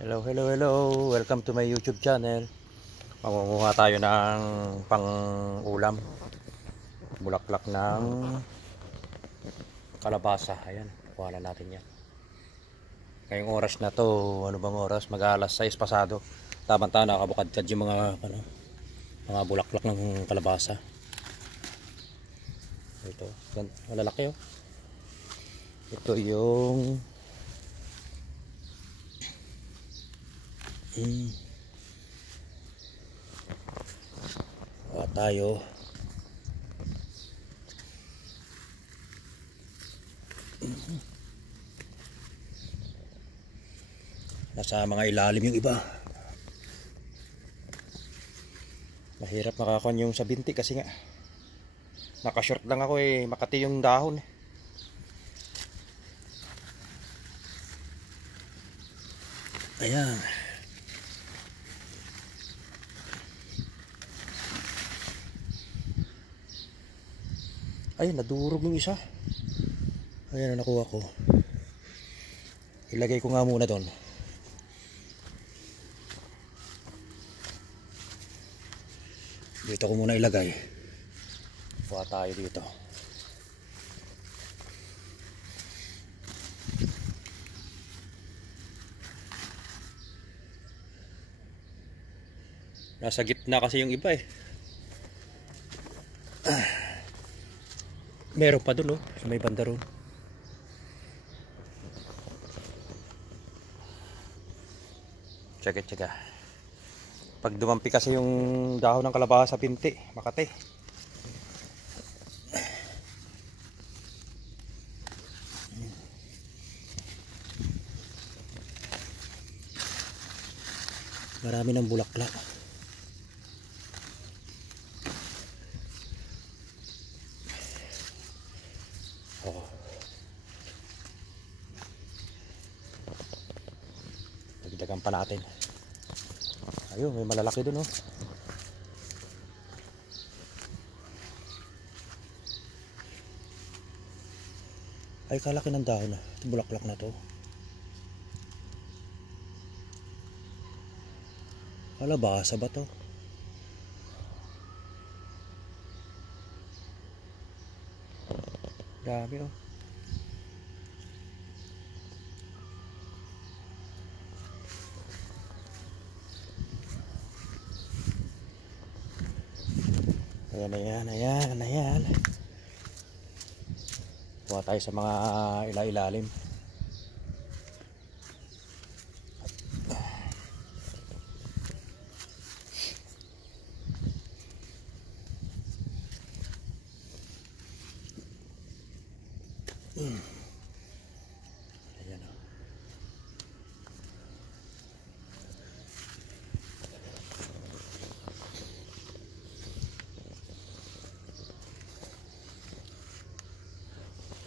Hello, hello, hello. Welcome to my YouTube channel. Mangunguha tayo ng pang-ulam. Bulaklak ng kalabasa. Ayan, kuha na natin yan. Ngayong oras na to, ano bang oras? Mag-alas 6 pasado. Tama-tama nakabukad-kad yung mga bulaklak ng kalabasa. Ito, malalaki oh. Ito yung tayo. Nasa mga ilalim yung iba. Mahirap makakuha yung sa binti kasi nga naka-short lang ako makati yung dahon. Ayan. Ay, nadurog yung isa. Ayan na nakuha ko. Ilagay ko nga muna doon. Dito ko muna ilagay. Kuha tayo dito. Nasa gitna kasi yung iba Meron pa doon sa may banda ron. Tsaga. Pag dumampi kasi yung dahon ng kalabasa sa pinti, makate. Marami ng bulaklak. Oh. Dagdagan pa natin. Ayun, may malalaki doon Ay, kalaki ng dahon Ito bulaklak na to. Kalabasa ba to? Dami Ayan. Kuha tayo sa mga ilalim. Ayan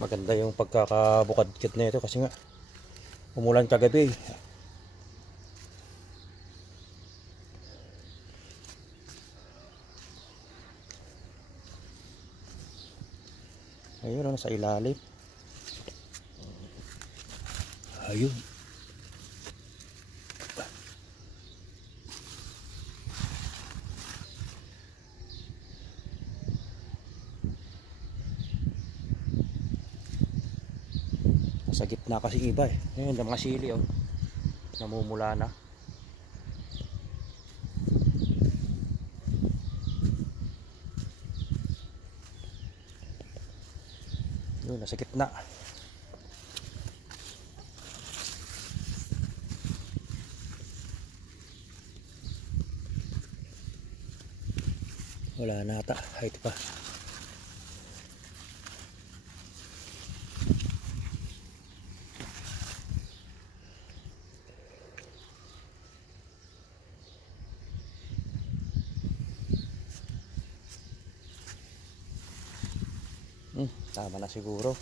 Maganda yung pagkakabukad-kit na ito kasi nga umulan kagabi. Ayun sa ilalim. Ayun. Sa gitna kasi iba Ayun, mga sili namumula na. Yun, nasa gitna. Wala na ata. Ito pa. Tama na siguro.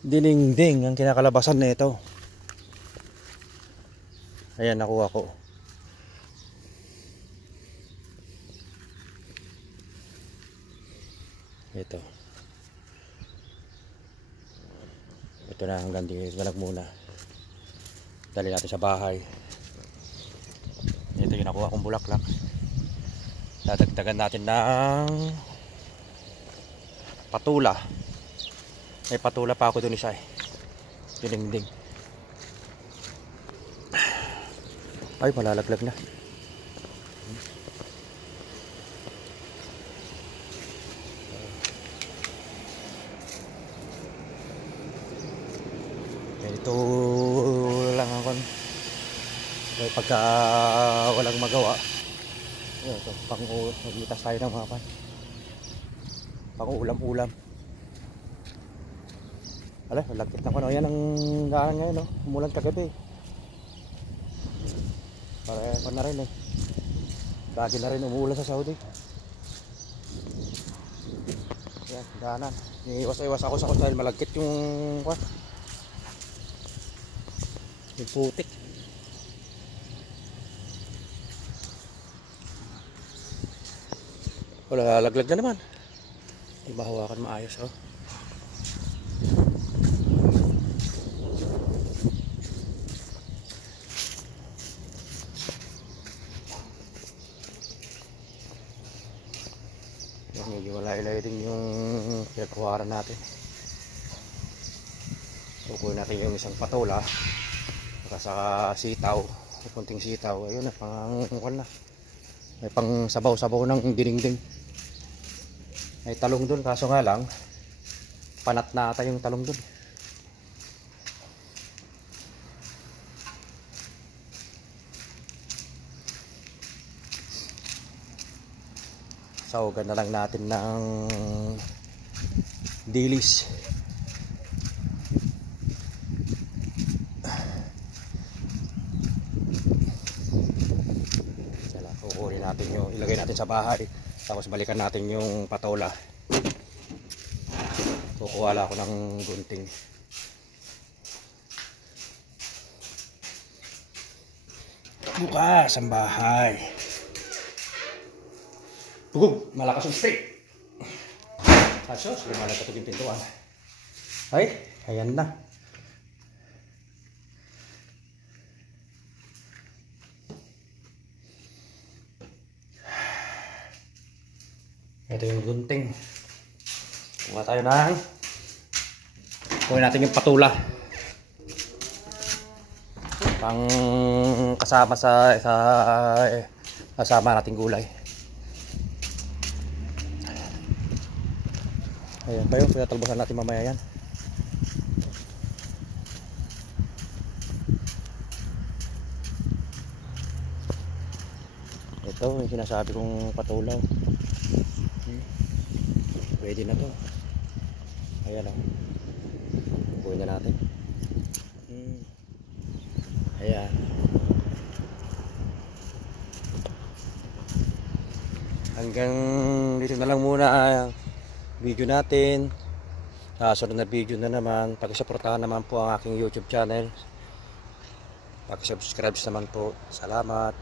Dinding ang kinakalabasan na ito. Ayan, nakuha ko. Ito. Ito na, hanggang dito na lang muna. Dali natin sa bahay. Ito yung nakuha kong bulaklak. Dadagdagan natin ng patula. May patula pa ako dun isa eh. Dininding. Ay, malalaglag na. Ito lang ako. Pagka walang magawa. Ito, pang-ulitas tayo ng mga pan. Pang-ulam-ulam. Ala, lagkit na ko na. Yan ang daan ngayon, no? Umulan kagabi. Para na rin eh. Lagi na rin umuulan sa Saudi. Yan, daanan. Iwas-iwas ako sa dahil malagkit yung putik. Wala, laglag na naman. Hindi mahawakan maayos, oh. Medyo malay-lay din yung pinagkawaran natin. Kukunin natin yung isang patola saka sa sitaw, kunting sitaw. Ayun na, pang na. May pang sabaw-sabaw ng diningding. May talong dun, kaso nga lang panat na ata yung talong dun. Sawagan na lang natin ng dilis. Kukunin natin yung ilagay natin sa bahay, tapos balikan natin yung patola. Kukuha ako ng gunting. Bukas ang bahay. Tugog, malakas yung stick. Asos, lumalag katog yung pintuan. Ay, ayan na. Ito yung gunting. Kuha tayo ng kunin natin yung patula. Pang kasama sa kasama nating gulay. Ayan pa yun, pinatalbosan natin mamaya yan. Ito yung sinasabi kong patulaw. Pwede na to. Ayan lang. Kukunin na natin. Ayan. Hanggang dito na lang muna video natin. Sunod na video na naman. Pag-suportahan naman po ang aking YouTube channel. Pag-subscribe naman po. Salamat.